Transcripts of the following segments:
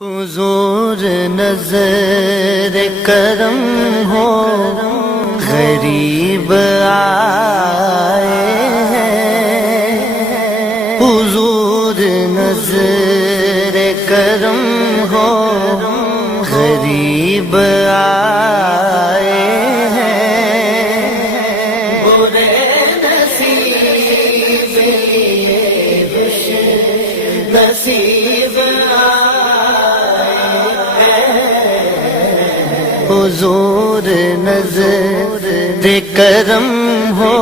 حضور نظر کرم ہو، غریب آئے ہیں۔ حضور نظر کرم ہو، غریب آئے ہیں۔ برے نصیب لیے خوش نصیب حضور نظر کرم ہو،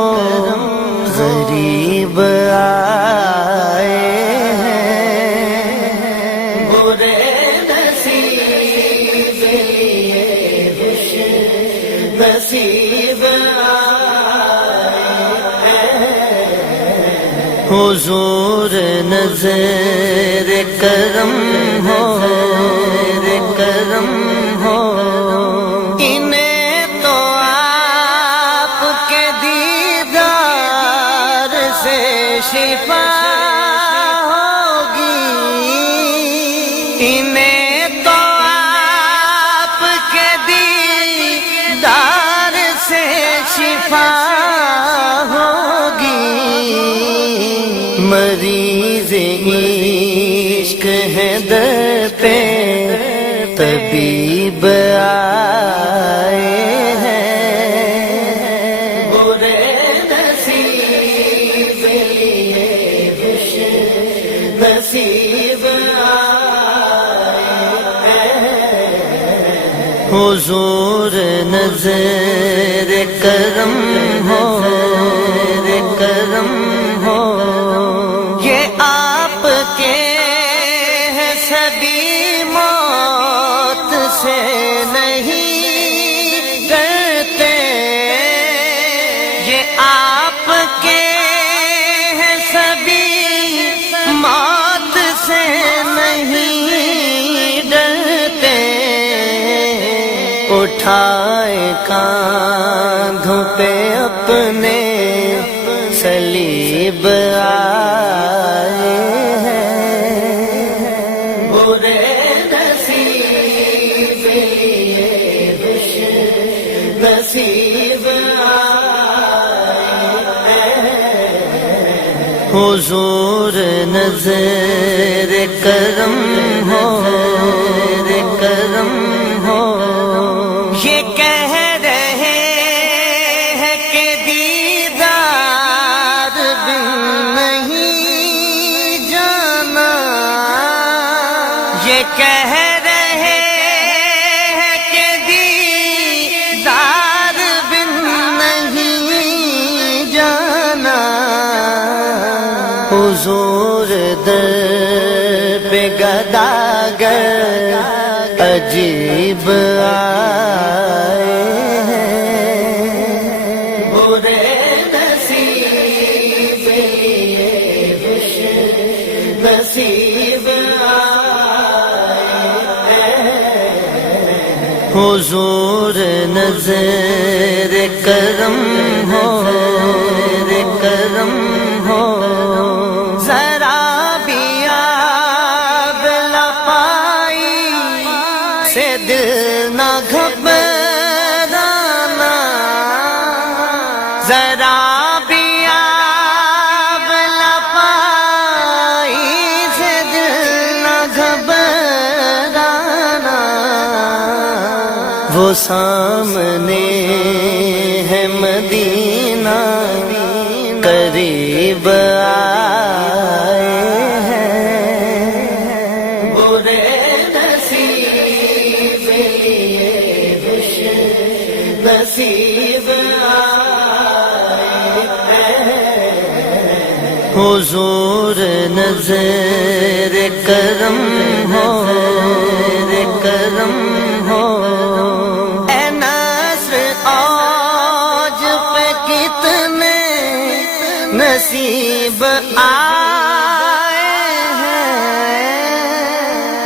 غریب آئے ہیں۔ برے نصیب لیے خوش نصیب آئے ہیں۔ حضور نظر کرم ہو، کرم ہو، شفا ہوگی، انہیں تو آپ کے دیدار سے شفا ہوگی۔ مریض عشق ہے در پہ طبیب آئے نصیب آئے ہیں۔ حضور نظر کرم ہو، کرم ہو، یہ آپ کے ہیں سبھی موت سے نہیں ڈرتے، یہ آپ کے ہیں سبھی موت سے نہیں ڈرتے۔ اٹھائے کاندھوں پہ اپنے صلیب آئے ہیں۔ برے نصیب لیے خوش نصیب حضور نظر کرم ہو، کرم ہو، یہ کہہ رہے ہیں کہ دیدار بن نہیں جانا، یہ کہہ رہے ہیں کہ دیدار بن نہیں جانا۔ حضور در پہ گداگر عجیب آئے ہیں۔ برے نصیب لیے خوش نصیب آئے ہیں۔ حضور نظر کرم ہو، کرم ہو، دل نہ گھبرانا، ذرا بھی آب لپائی سے دل نہ گھبرانا۔ وہ سامنے ہے مدینہ، قریب آئے ہیں۔ برے نصیب آئے ہیں۔ حضور نظر کرم ہو، کرم ہو، اے نصر اوج پہ کتنے نصیب آئے ہیں۔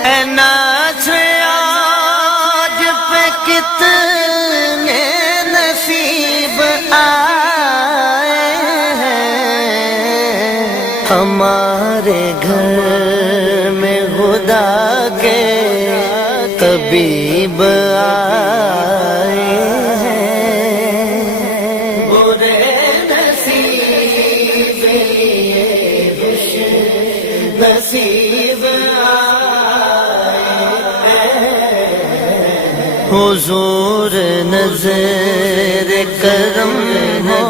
اے نصر اوج پہ کتنے نصیب آئے ہیں۔ ہمارے گھر میں خدا کے حبیب آئے ہیں، برے نصیب یہ خوش نصیب آئے ہیں، حضور نظر کرم ہو